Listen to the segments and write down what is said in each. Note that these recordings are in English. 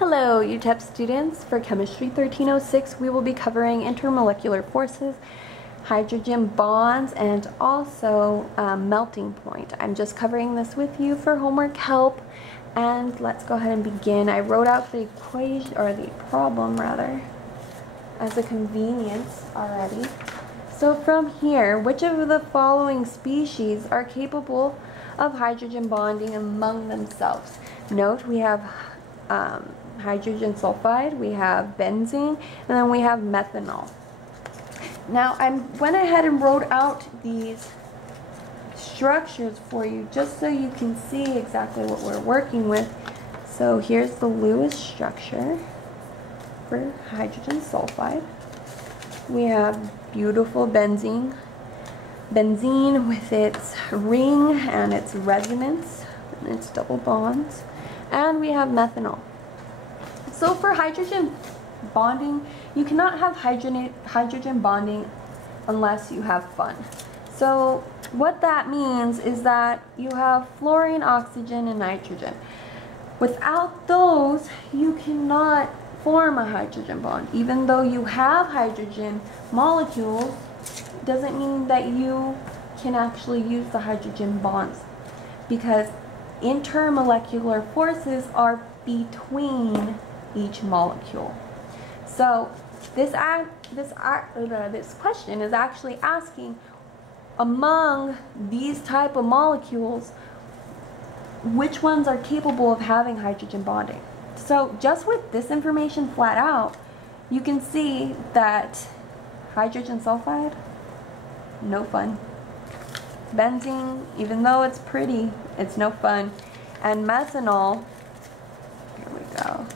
Hello, UTEP students. For Chemistry 1306, we will be covering intermolecular forces, hydrogen bonds, and also melting point. I'm just covering this with you for homework help, and let's go ahead and begin. I wrote out the equation, or the problem rather, as a convenience already. So from here, which of the following species are capable of hydrogen bonding among themselves? Note we have hydrogen sulfide, we have benzene, and then we have methanol. Now I went ahead and wrote out these structures for you just so you can see exactly what we're working with. So here's the Lewis structure for hydrogen sulfide. We have beautiful benzene with its ring and its resonance and its double bonds, and we have methanol. So for hydrogen bonding, you cannot have hydrogen bonding unless you have fun. So what that means is that you have fluorine, oxygen, and nitrogen. Without those, you cannot form a hydrogen bond. Even though you have hydrogen molecules, doesn't mean that you can actually use the hydrogen bonds, because intermolecular forces are between each molecule. So this question is actually asking, among these type of molecules, which ones are capable of having hydrogen bonding? So just with this information flat out, you can see that hydrogen sulfide, no fun. Benzene, even though it's pretty, it's no fun. And methanol, here we go.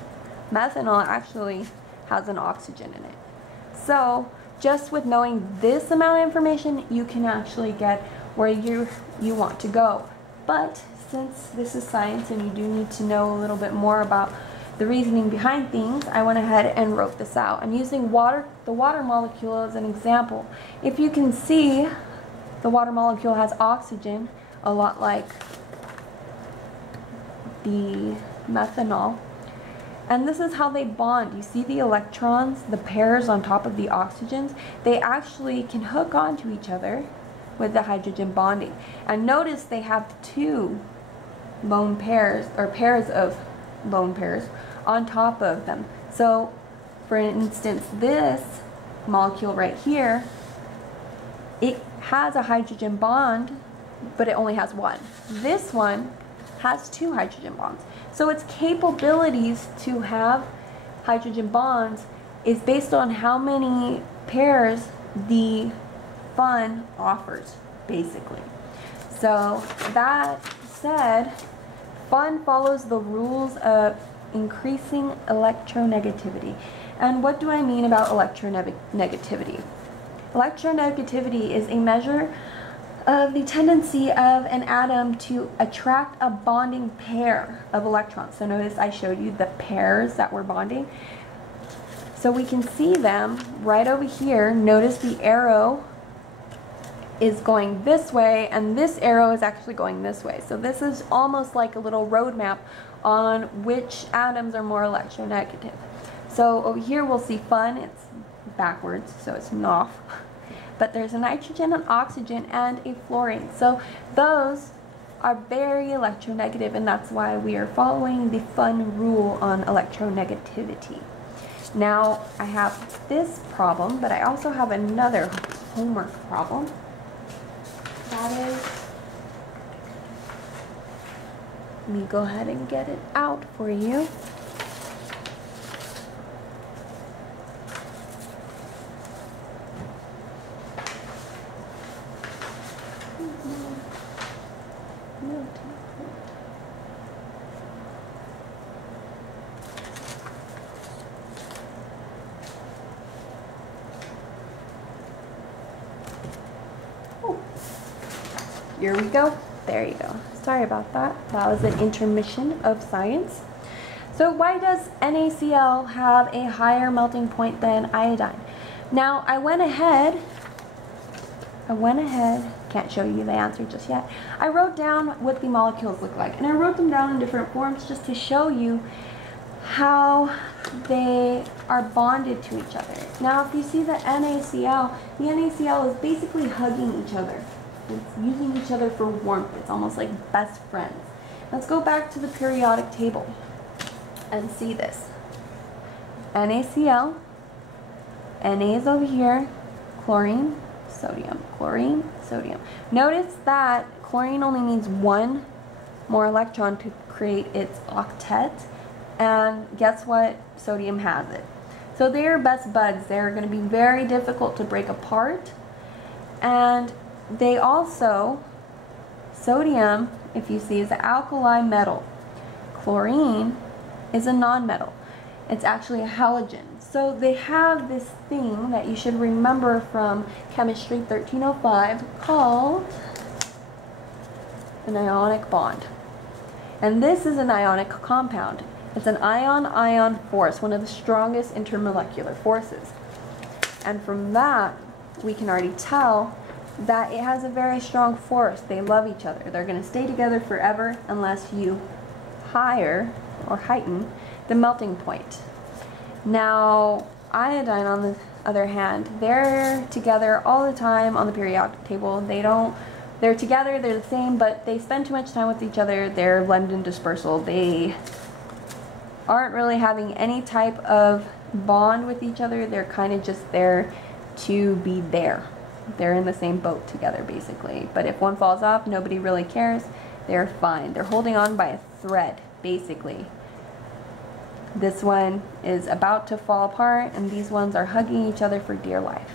Methanol actually has an oxygen in it. So just with knowing this amount of information, you can actually get where you want to go. But since this is science and you do need to know a little bit more about the reasoning behind things, I went ahead and wrote this out. I'm using the water molecule as an example. If you can see, the water molecule has oxygen, a lot like the methanol. And this is how they bond. You see the electrons, the pairs on top of the oxygens, they actually can hook onto each other with the hydrogen bonding. And notice they have two lone pairs, or pairs of lone pairs, on top of them. So for instance, this molecule right here, it has a hydrogen bond, but it only has one. This one has two hydrogen bonds. So its capabilities to have hydrogen bonds is based on how many pairs the fun offers, basically. So that said, fun follows the rules of increasing electronegativity. And what do I mean about electronegativity? Electronegativity is a measure of the tendency of an atom to attract a bonding pair of electrons. So notice I showed you the pairs that were bonding. So we can see them right over here. Notice the arrow is going this way, and this arrow is actually going this way. So this is almost like a little roadmap on which atoms are more electronegative. So over here we'll see fun, it's backwards, so it's NOF. But there's a nitrogen, an oxygen, and a fluorine. So those are very electronegative, and that's why we are following the fun rule on electronegativity. Now, I have this problem, but I also have another homework problem. That is, let me go ahead and get it out for you. Here we go. There you go. Sorry about that. That was an intermission of science. So why does NaCl have a higher melting point than iodine? Now I went ahead, can't show you the answer just yet. I wrote down what the molecules look like, and I wrote them down in different forms just to show you how they are bonded to each other. Now, if you see the NaCl is basically hugging each other. It's using each other for warmth. It's almost like best friends. Let's go back to the periodic table and see this. NaCl, Na is over here, chlorine, sodium, chlorine, sodium. Notice that chlorine only needs one more electron to create its octet, and guess what? Sodium has it. So they are best buds. They're going to be very difficult to break apart, and they also, sodium, if you see, is an alkali metal. Chlorine is a nonmetal. It's actually a halogen. So they have this thing that you should remember from Chemistry 1305 called an ionic bond. And this is an ionic compound. It's an ion-ion force, one of the strongest intermolecular forces. And from that, we can already tell that it has a very strong force. They love each other. They're going to stay together forever unless you higher or heighten the melting point. Now, iodine, on the other hand, they're together all the time on the periodic table. They're together, they're the same, but they spend too much time with each other. They're London dispersal. They aren't really having any type of bond with each other. They're kind of just there to be there. They're in the same boat together, basically. But if one falls off, nobody really cares. They're fine. They're holding on by a thread, basically. This one is about to fall apart, and these ones are hugging each other for dear life.